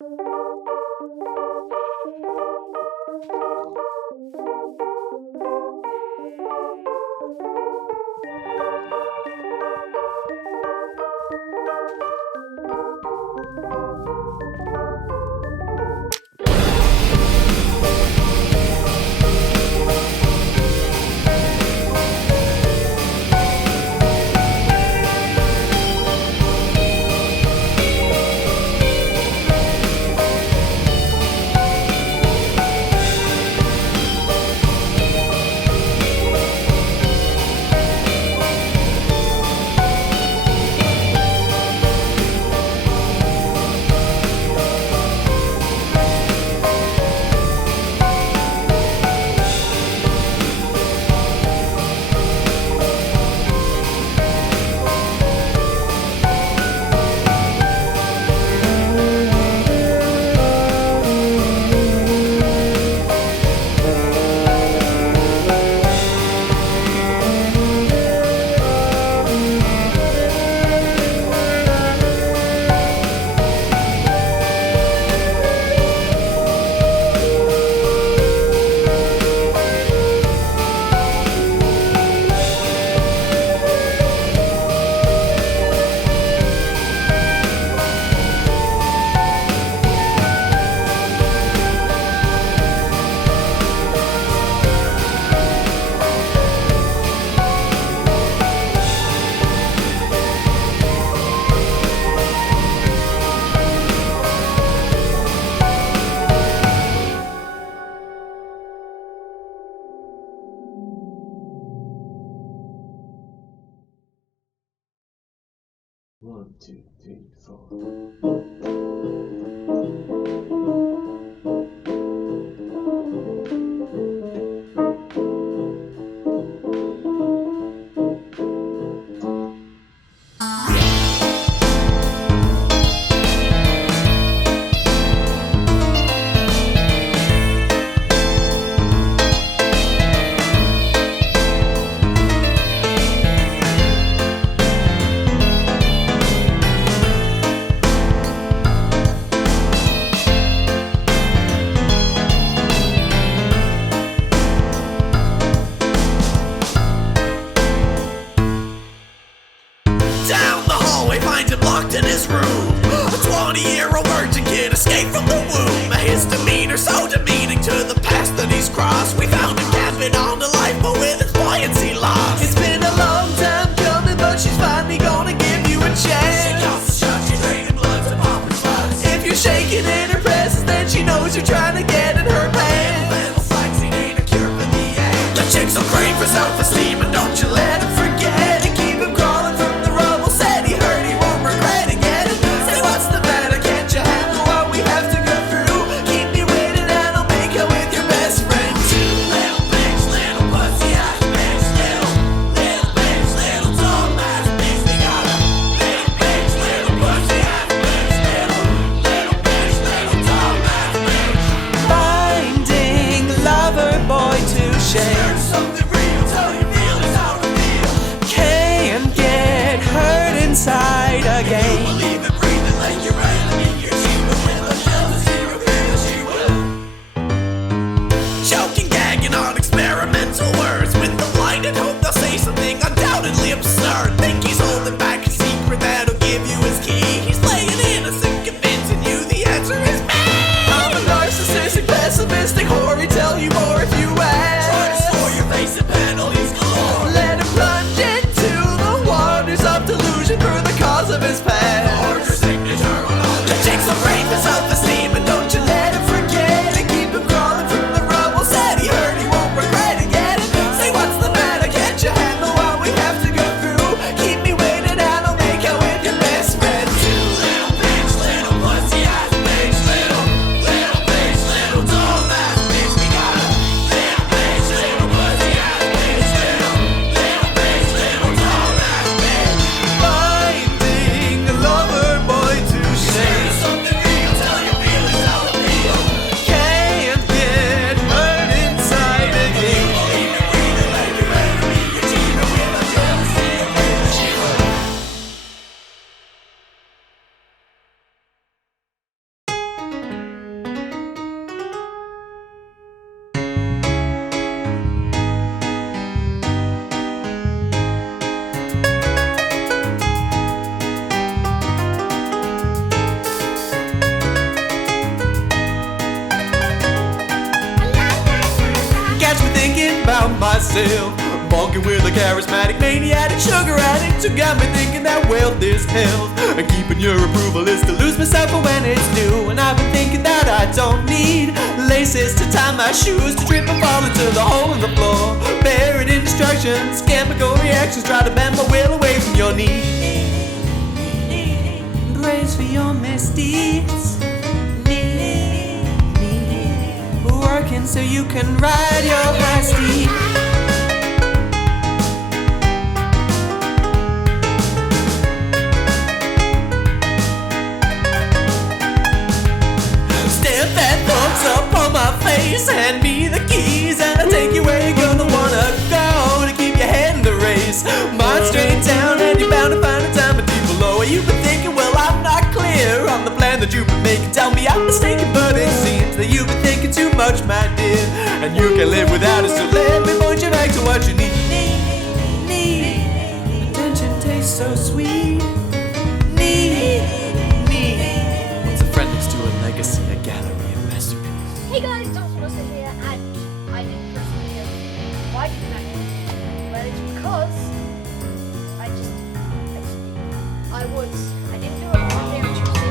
One, two, three, four. Down the hallway, finds him locked in his room. A 20-year-old virgin kid escaped from the womb. His demeanor so demeaning to the past that he's crossed. We found him camping on the lifeboat with his buoyancy lost. It's been a long time coming, but she's finally gonna give you a She chance. calls the shot, she's draining blood to pop her sluts. If you're shaking in her presence, then she knows you're trying to get in her pants. Little sightseeing ain't a cure for the end. The chick's so great for self-esteem, and don't you let him Forget it, keep him crawling from the rubble. Said he heard he won't regret it. Get it? Say what's the matter? Can't you handle what we have to go through? Keep me waiting and I'll make her with your best friend too. little bitch, little pussy ass bitch, little bitch, little dumbass bitch. We got a little bitch, little pussy ass bitch, little bitch, little dumbass bitch. Finding lover boy to share. There's something real, tell you real is how to feel. Can't get hurt inside again. Believe it, breathe it like your enemy. You're human with a jealousy, reveal she will. Choking, gagging on experimental words with the blinded hope they'll say something undoubtedly absurd. Think he's holding back a secret that'll give you his key. He's playing innocent, convincing you the answer is me. I'm a narcissistic, pessimistic whore. He'd tell you more if you ask. For your face and penalties galore. Let him plunge into the waters of delusion for the cause of his past. Or your signature on all The chick's so great for self-esteem, and don't you let him forget it. Keep him crawling from the rubble. Said he heard he won't regret it. Get it? Say what's the matter? Can't you handle what we have to go through? Keep me waiting and I'll make out with your best friend too. little bitch, little pussy ass bitch, little bitch, little dumbass bitch. We got a little bitch, little pussy ass bitch, little bitch, little dumbass bitch. Finding himself, bunking with a charismatic maniac, sugar addict who got me thinking that wealth is health, and keeping your approval is to lose myself for when it's new. And I've been thinking that I don't need laces to tie my shoes, to trip and fall into the hole in the floor, buried in destructions, chemical reactions try to bend my will away from your knee. Praise for your misdeeds, working so you can ride your high steed. Stamp that thumbs up on my face, hand me the keys, and I'll take you where you're gonna wanna go to keep your head in the race. Mind straight down, and you're bound to find a time deep below. You've been thinking, well, I'm not clear on the plan that you've been making. Tell me I'm mistaken, but it seems that you've been thinking too much, my dear, and you can live without it. So let me point you back to what you need. Attention tastes so sweet. What's a friend next to a legacy, a gallery of masterpieces? Hey guys, Don Wilson here, and I didn't personally know why didn't I know? Well, it's because I didn't do it on Monday or Tuesday.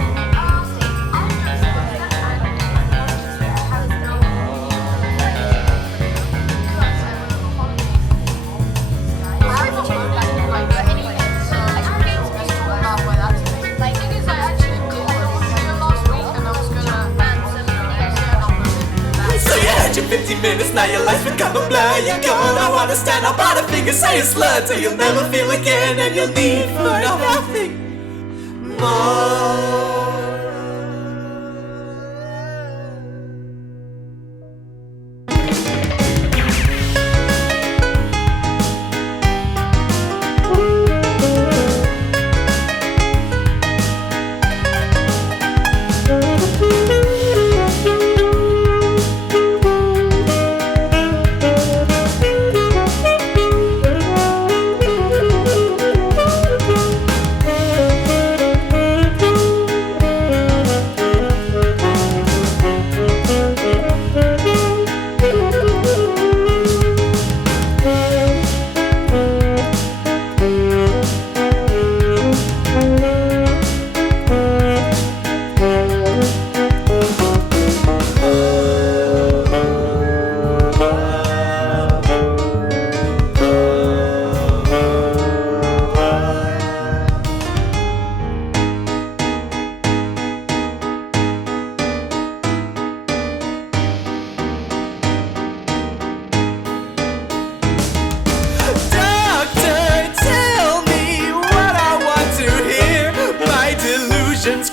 So you had your 15 minutes, now your life's become a blur. You're gone, I wanna stand up by the finger, say a slur till you'll never feel again, and you'll leave for nothing more.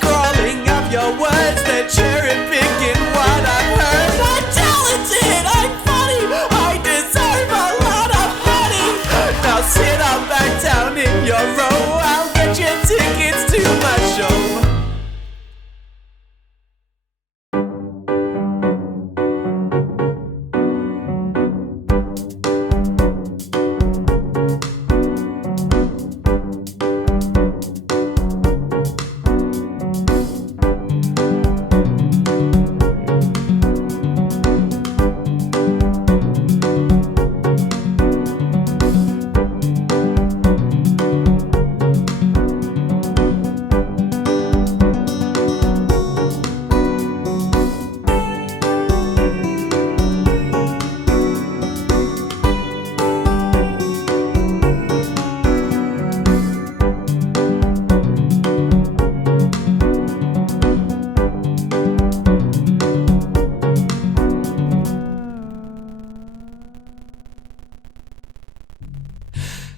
Crawling up your words, they're cherry picking what I've heard. I'm talented, I'm funny, I deserve a lot of honey. Now sit on back down in your row, I'll get you tickets to my show.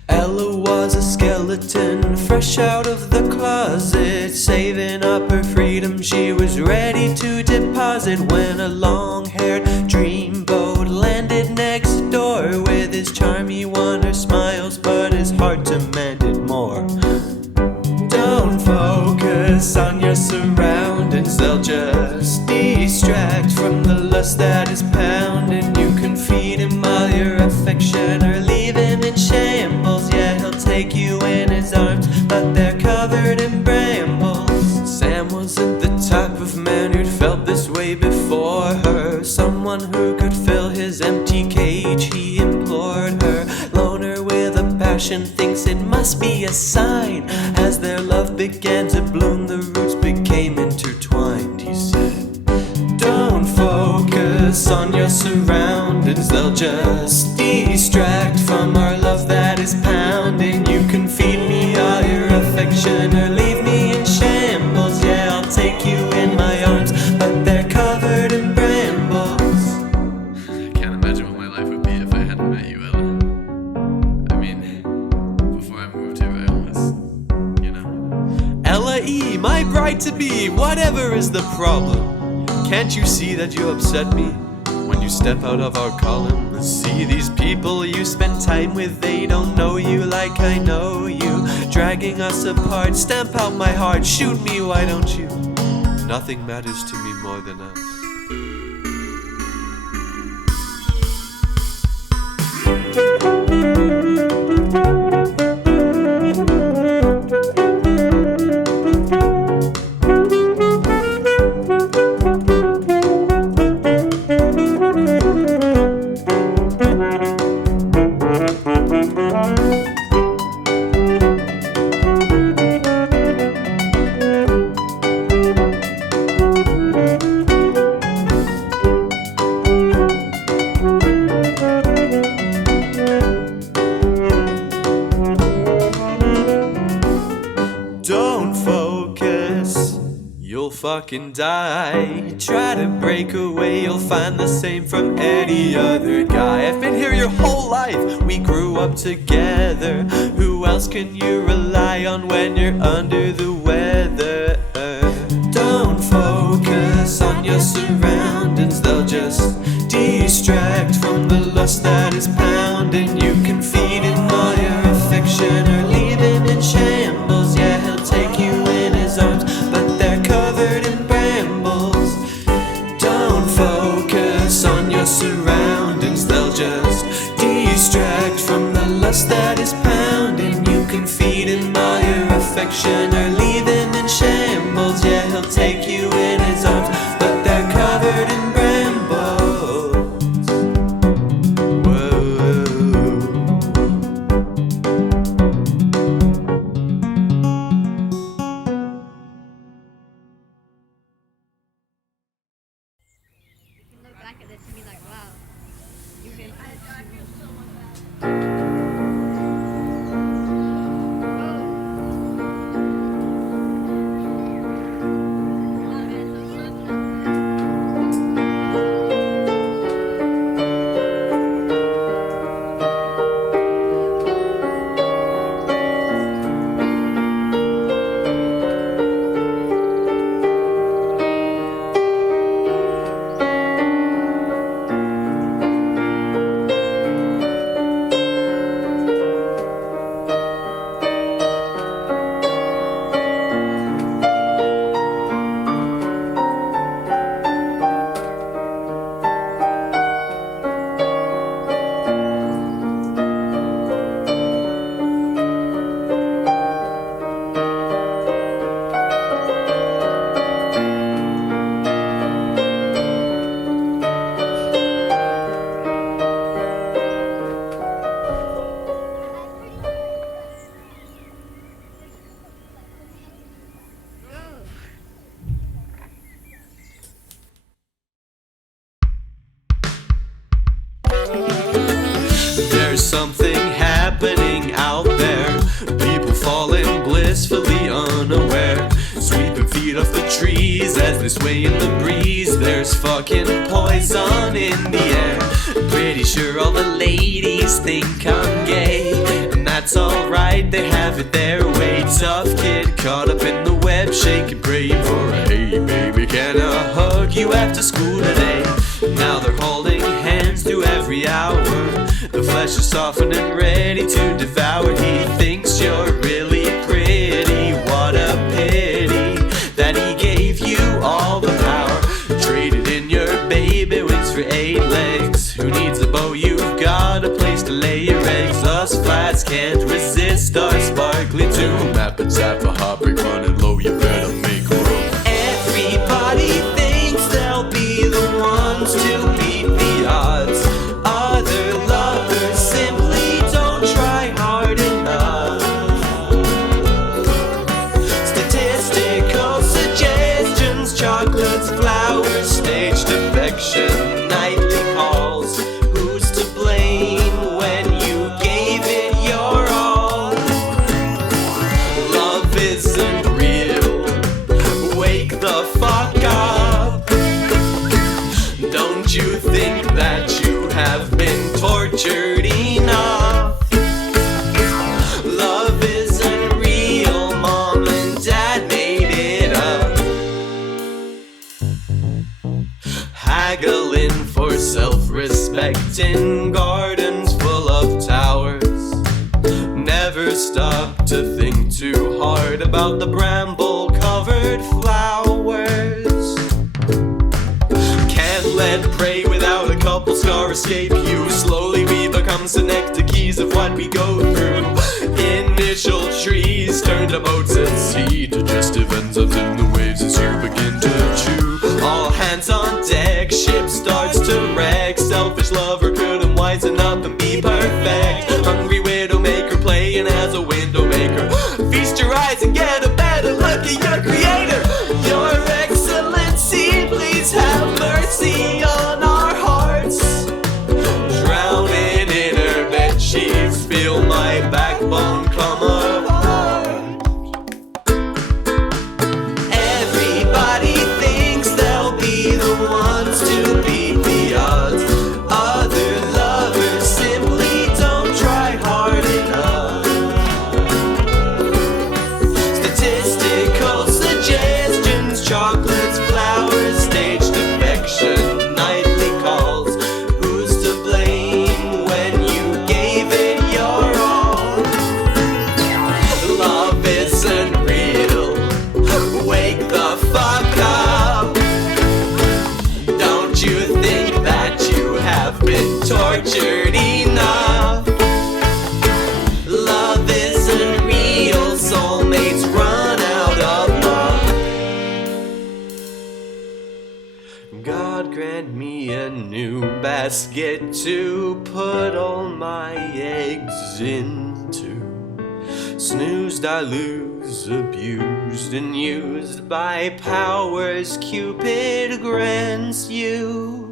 Ella was a skeleton, fresh out of the closet, saving up her freedom she was ready to deposit, when a long-haired dreamboat landed next door. With his charm he won her smiles, but his heart demanded more. Don't focus on your surroundings, they'll just distract from the lust that is pounding. You can feed him all your affection or leave him in shambles. Yeah, he'll take you in his arms, but they're covered in brambles. Sam wasn't the type of man who'd felt this way before her, someone who could fill his empty cage, he implored her. began to bloom, the roots became intertwined. He said, don't focus on your surroundings, they'll just distract from our love that is pounding. You can feed me all your affection or leave me in shambles. Yeah, I'll take you in my arms, but they're covered in brambles. I can't imagine what my life would be if I hadn't met you, Ella. I mean, before I moved here, I almost, you know. Ella E, my bride-to-be, whatever is the problem? Can't you see that you upset me when you step out of our column? See these people you spend time with, they don't know you like I know you. Dragging us apart, stamp out my heart, shoot me, why don't you? Nothing matters to me more than us. Don't focus, you'll fucking die. Try to break away, you'll find the same from any other guy. I've been here your whole life, we grew up together. Who else can you rely on when you're under the weather? Don't focus on your surroundings, they'll just distract from the lust that is pounding. You can feed him all your affection or leave him in shambles. Yeah, he'll take you in his arms, but they're covered in brambles. Don't focus on your surroundings, they'll just distract from the lust that is pounding. You can feed him all your affection or leave him in shambles. Yeah, he'll take you in his arms, but they're covered in brambles. You look back at this and be like, wow, you've been There's something happening out there, people falling blissfully unaware, sweeping feet off the trees as they sway in the breeze. There's fucking poison in the air. Pretty sure all the ladies think I'm gay, and that's alright, they have it their way. Tough kid caught up in the web, shaking, praying for a hey baby, can I hug you after school today? Now they're holding hands through every hour. The flesh is softening, ready to devour. He thinks you're really pretty. What a pity that he gave you all the power. Traded in your baby wings for 8 legs. Who needs a bow? You've got a place to lay your eggs. Us flats can't resist our sparkly tune. Map and zap a heartbreak running low. You better make room. Everybody thinks they'll be the ones to beat the odds. Other lovers simply don't try hard enough. tortured enough. Love isn't real, Mom and Dad made it up. Haggling for self-respect in gardens full of towers. Never stop to think too hard about the bramble-covered flowers. Can't let prey without a couple scar escape you. Slowly we become synecdoches of what we go through. Initial trees turn to boats at sea. Digestive enzymes in the waves as you begin to chew. All hands on deck, ship starts to wreck. Selfish lover couldn't wisen up and be perfect. Hungry widow maker playing as a window maker. Feast your eyes and get a better look at your creator. Your Excellency, please have mercy on our hearts. Drowning in her bed sheets, feel my backbone come apart. Everybody thinks they'll be the ones to beat the odds. Other lovers simply don't try hard enough. Statistical suggestions, chocolates, flowers, staged affection, nightly calls. Who's to blame when you gave it your all? Love isn't real. Wake the fuck up. Don't you think that you have been tortured enough? Love isn't real. Soulmates run out of love. God grant me a new basket to put all my eggs into. Snoozed, I lose, abused and used by powers Cupid grants you.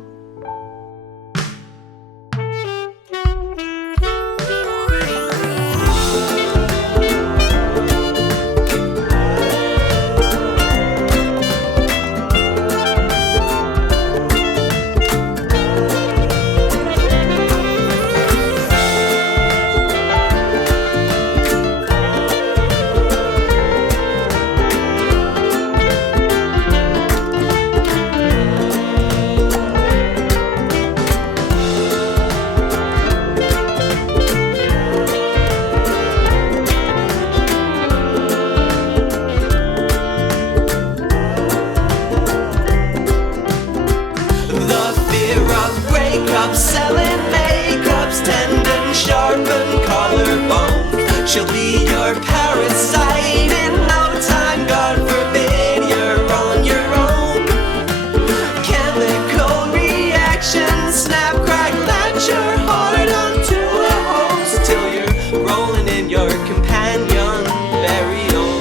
Selling makeups, tendon, sharpened collarbones. She'll be your parasite in no time. God forbid you're on your own. Chemical reaction, snap, crack, latch your heart onto a hose till you're rolling in your companion burial.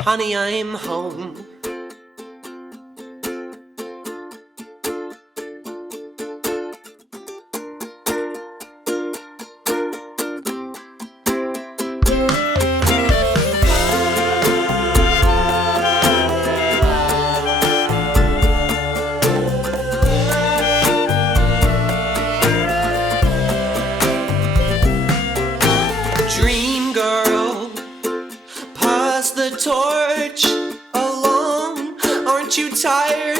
Honey, I'm home. Dream girl, pass the torch along. Aren't you tired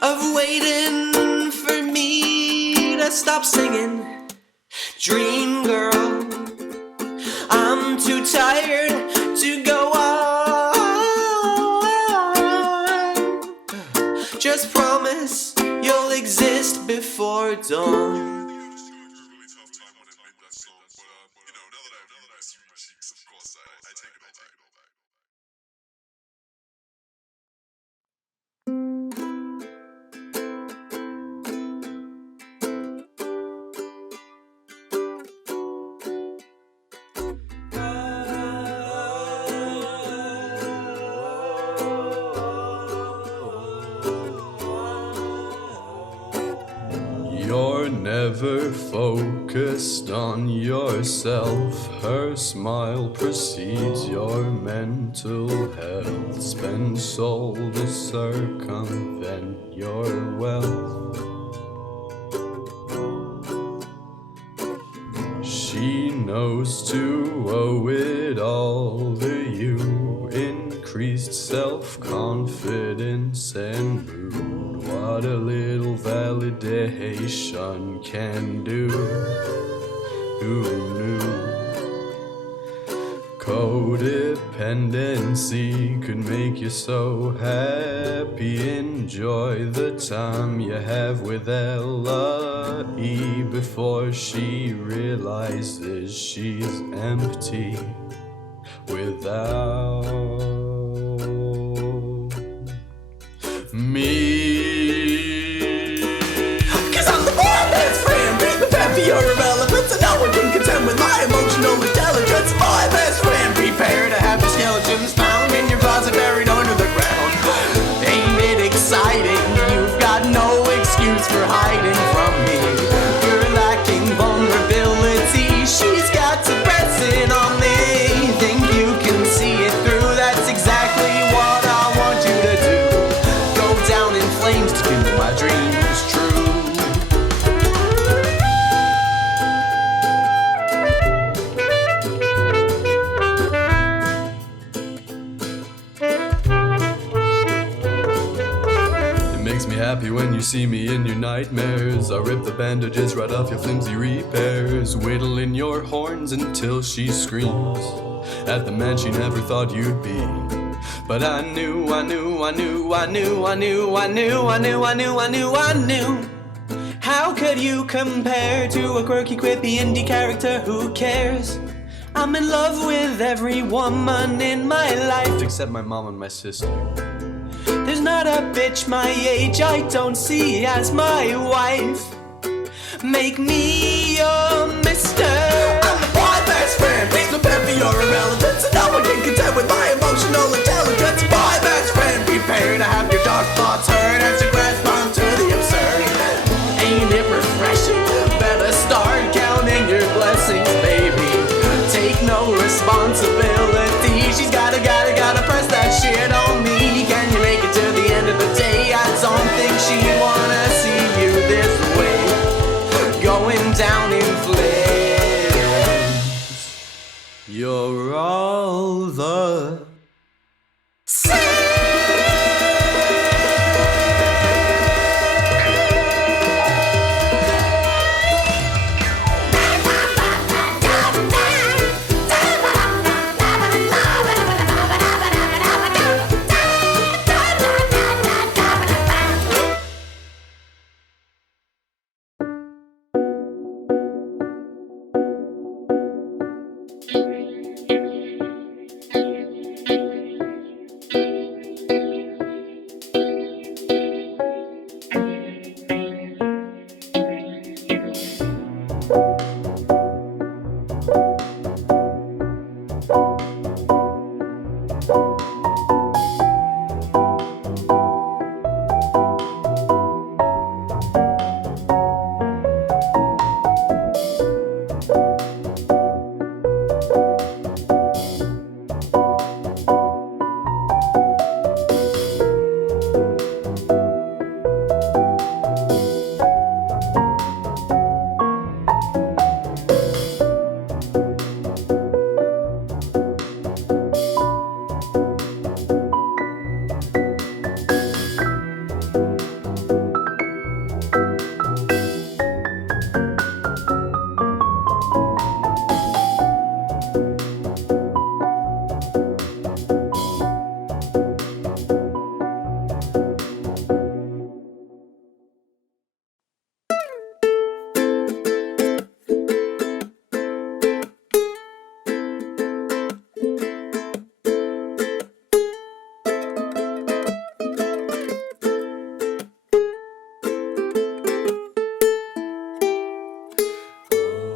of waiting for me to stop singing? Dream girl, I'm too tired to go on. Just promise you'll exist before dawn. You're never focused. focused on yourself. Her smile precedes your mental health. Spend soul to circumvent your wealth. She knows to owe it all to you. Increased self-confidence and mood. What a little validation can do. Who knew? Codependency could make you so happy. Enjoy the time you have with Ella.E. before she realizes she's empty without me. Cause I'm the boy best friend. Be prepared for your irrelevance, and no one can contend with my emotional intelligence. My best friend, prepare to have your skeletons found in your closet, buried under the ground. Ain't it exciting? You've got no excuse for hiding from me. You're lacking vulnerability. She's got suppressing on me. Think you can see it through? That's exactly what I want you to do. Go down in flames to do my dreams true. Makes me happy when you see me in your nightmares. I rip the bandages right off your flimsy repairs, whittling your horns until she screams at the man she never thought you'd be. But I knew. How could you compare to a quirky, quippy indie character? Who cares? I'm in love with every woman in my life, Except my mom and my sister. there's not a bitch my age I don't see as my wife. Make me your mister. I'm the boy best friend. Please prepare for your irrelevance, and no one can contend with my emotional intelligence. Boy best friend, prepare to have your dark thoughts heard as you grasp onto the absurd. Ain't it refreshing? Better start counting your blessings, baby. Take no responsibility. She's gotta press that shit on me. Can you make it to the end of the day? I don't think she'd wanna see you this way, going down in flames. You're all the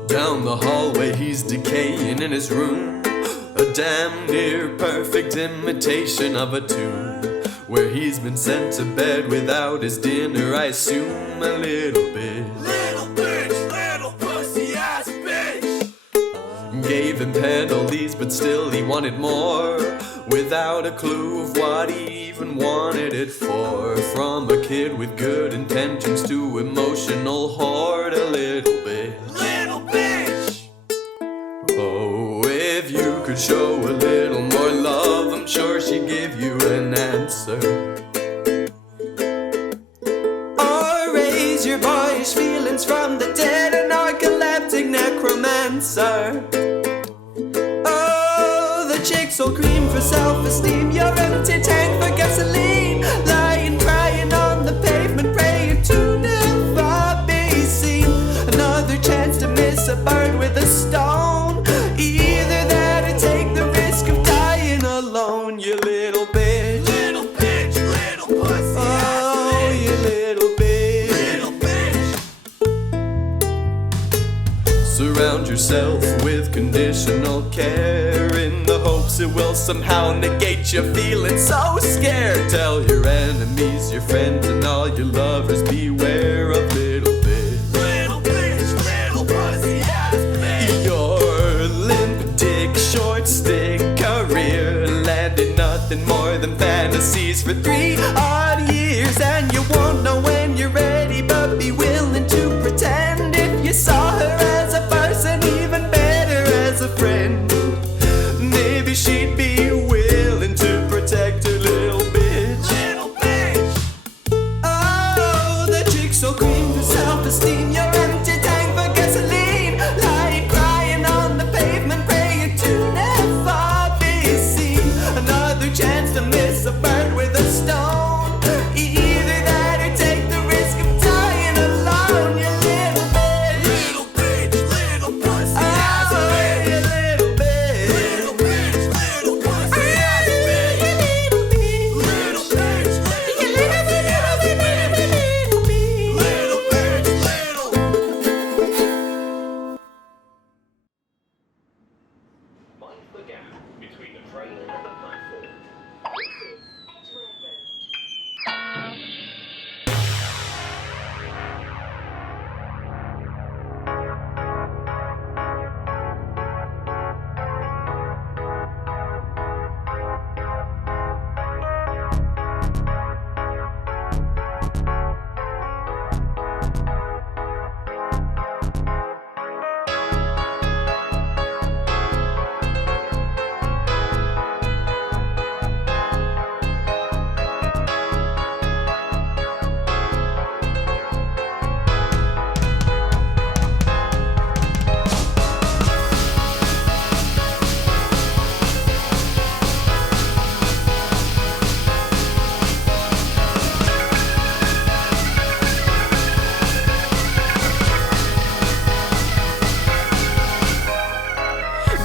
Down the hallway he's decaying in his room, a damn near perfect imitation of a tomb, where he's been sent to bed without his dinner, I assume a little bit. Little bitch, little pussy ass. gave him penalties, but still he wanted more, without a clue of what he even wanted it for. From a kid with good intentions to emotional hoard, a little bit. Little bitch. Oh, if you could show a little more love, I'm sure she'd give you an answer. Or raise your boyish feelings from the dead, a narcoleptic necromancer. Oh, the chicks all cream for self-esteem, your empty tank for gasoline, lying crying on the pavement, praying to never be seen. Another chance to miss a bird with a stone. Either that or take the risk of dying alone, you little bitch. Little bitch, little pussy. Oh, you little bitch. Little bitch. Surround yourself with conditional care in the hopes it will somehow negate you feeling so scared. Tell your enemies, your friends, and all your lovers, beware of little bitch. Little bitch, little pussy ass bitch. Your limp dick, short stick career landed nothing more than fantasies for 3 odd years. And you won't know when you're ready, but be willing to pretend if you saw her as a person, even better as a friend. Maybe she'd be willing to protect her little bitch. Little bitch. Oh, the chicks so cream for self-esteem, your empty tank for gasoline, lying crying on the pavement, praying to never be seen. Another chance to miss a bird with a stone. Either that or take the risk of dying alone, you little bitch. Little bitch, little pussy ass Oh, bitch. you little bitch. Little bitch, little pussy ass bitch. You little bitch. Little bitch, You little little pussy ass bitch. little bitch. Little bitch, little. Mind the gap between the train and the platform.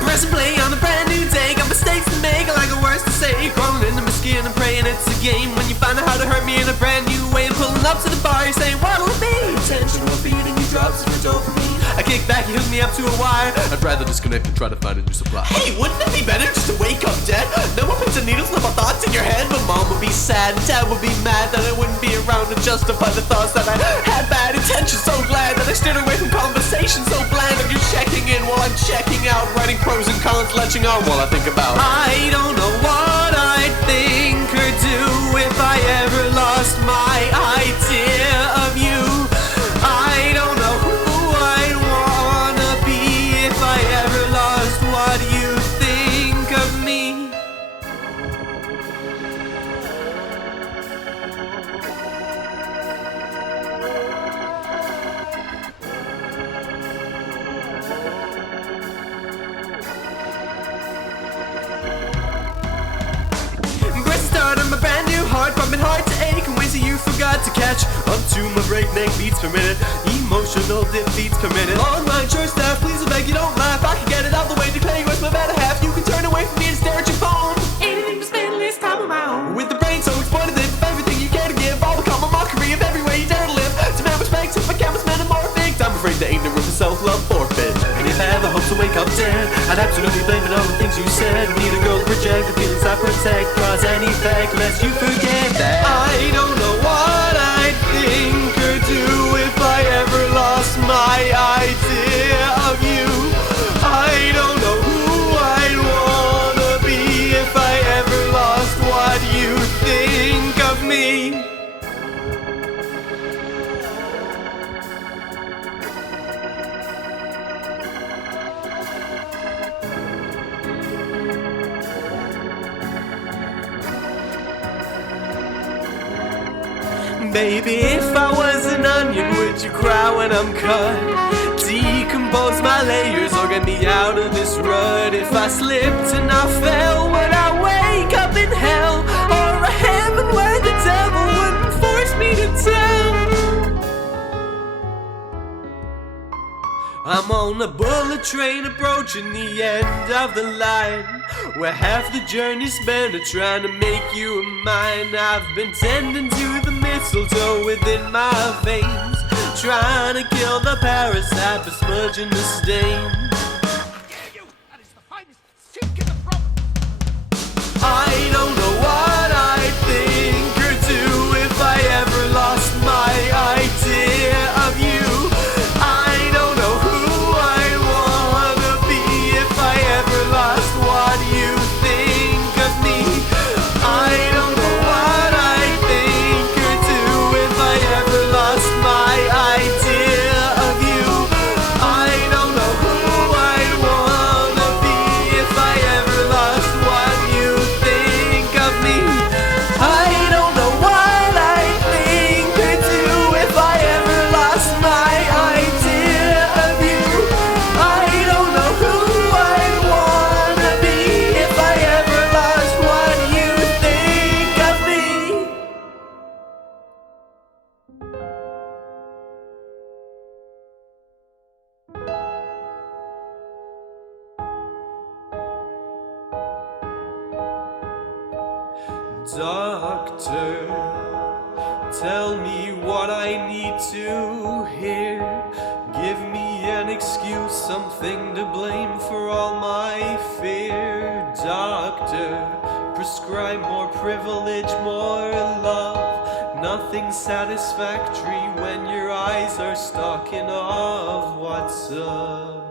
Press and play on a brand new day. Got mistakes to make, I like the words to say. Crawling into my skin and praying it's a game. When you find out how to hurt me in a brand new way. And pulling up to the bar, you're saying, what'll it be? Attention will feed and you drops of dopamine. I kick back, you hook me up to a wire. I'd rather disconnect and try to find a new supply. Hey, wouldn't it be better just to wake up dead? No more pins and needles, no more thoughts in your head. But mom would be sad, dad would be mad that I wouldn't be around to justify the thoughts that I had bad intentions. So glad that I steered away from conversation so bland of you checking in while I'm checking out, writing pros and cons, latching on while I think about. I don't know what I'd think or do if I ever lost my idea of you. I don't know who I'd wanna be if I ever lost what you think of me. Press start on my brand new heart, pumping hard to ache in ways that you forgot to catch. Up to my breakneck beats per minute, emotional defeats per minute. Online church staff, please I beg you don't laugh. I can get it out the way, declare you as my better half. You can turn away from me and stare at your phone. Anything to spend less time on my own. With the brain so exploitative of everything you care to give, all become a mockery of every way you dare to live. Demand respect if my camera's metamorphic. I'm afraid there ain't no room for self-love forfeit. And if I ever hope to wake up dead, I'd absolutely blame it on the things you said. Need a girl to project the feelings I protect, cause any effect lest you forget that I don't know what I'd think or do if I ever lost my idea of you. I don't know who Baby, if I was an onion, would you cry when I'm cut? Decompose my layers or get me out of this rut. If I slipped and I fell, would I wake up in hell? Or a heaven where the devil wouldn't force me to tell? I'm on a bullet train approaching the end of the line, where half the journey's spent trying to make you mine. I've been tending to the mistletoe within my veins, trying to kill the parasite, but smudging the stain. I don't know what I'd think or do if I ever lost my idea of you. I don't know who I'd wanna be if I ever lost what you think of me. I don't know what I'd think or do if I ever lost my idea of you. I don't know who I'd wanna be if I ever lost what you think of me. I don't know what I'd think or do if I ever lost my idea of you. I don't know who I'd wanna be if I ever lost what you think of me. Doctor, tell me what I need to hear. Give me an excuse, something to blame for all my fear. Doctor, prescribe more privilege, more love. Nothing satisfactory when your eyes are stalking of what's above.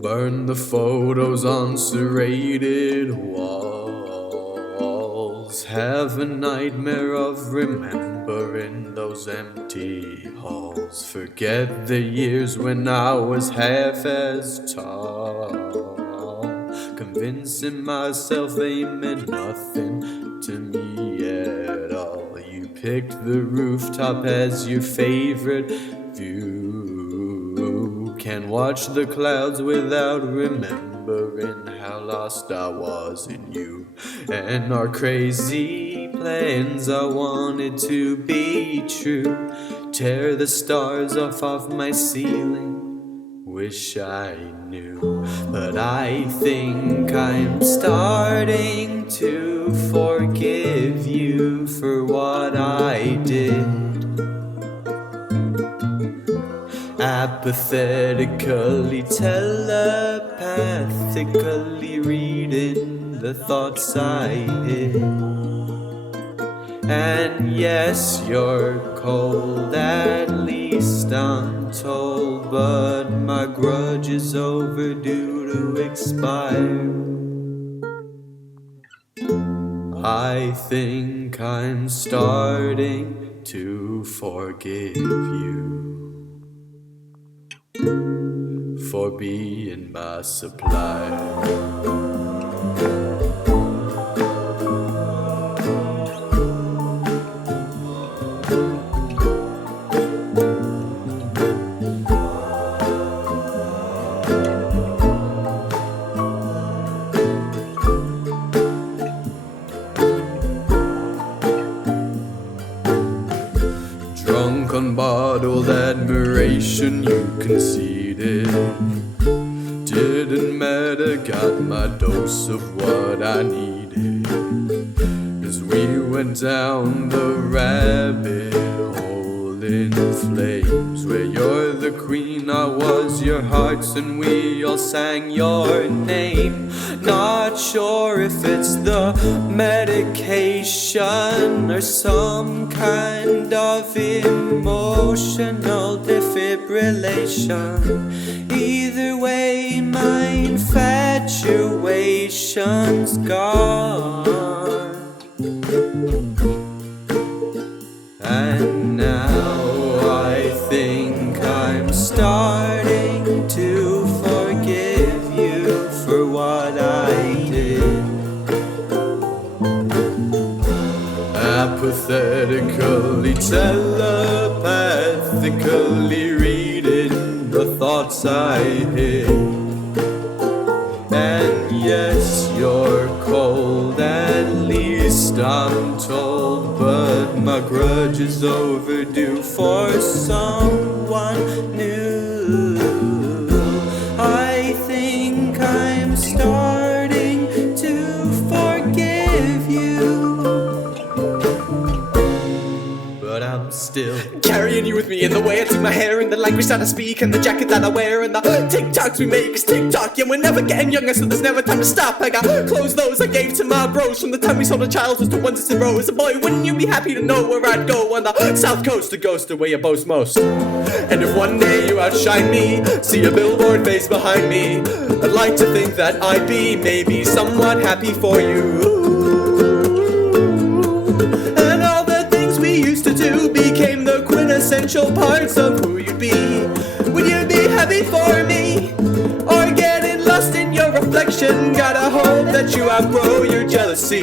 Burn the photos on serrated walls. Have a nightmare of remembering those empty halls. Forget the years when I was half as tall, convincing myself they meant nothing to me at all. You picked the rooftop as your favorite view. watch the clouds without remembering how lost I was in you. And our crazy plans I wanted to be true. Tear the stars off of my ceiling, wish I knew. But I think I'm starting to forgive you for what I did. Apathetically, telepathically reading the thoughts I hid. And yes, you're cold, at least I'm told, but my grudge is overdue to expire. I think I'm starting to forgive you for being my supplier. Drunk on bottled admiration you conceded. Didn't matter, got my dose of what I needed. As we went down the rabbit hole in flames, where you're the queen, I was your hearts, and we all sang your name. Not sure if it's the medication or some kind of emotional defibrillation. Either way, my infatuation's gone. And now I think I'm starting to forgive you for what I did. Apathetically, telepathically reading the thoughts I hid. And yes, you're cold, at least I'm told, but my grudge is overdue for someone new. I think I'm starting to forgive you, but I'm still carrying you with me in the way I do my hair, and the language that I speak, and the jacket that I wear, and the TikToks we make is TikTok. Yeah, we're never getting younger, so there's never time to stop. I got clothes those I gave to my bros from the time we sold a child was the ones that's in rows. A boy, wouldn't you be happy to know where I'd go on the south coast, the ghost of where you boast most? And if one day you outshine me, see a billboard face behind me, I'd like to think that I'd be maybe somewhat happy for you. And all the things we used to do became the quintessential parts of who you'd be. Would you be happy for me, or getting lost in your reflection? Gotta hope that you outgrow your jealousy.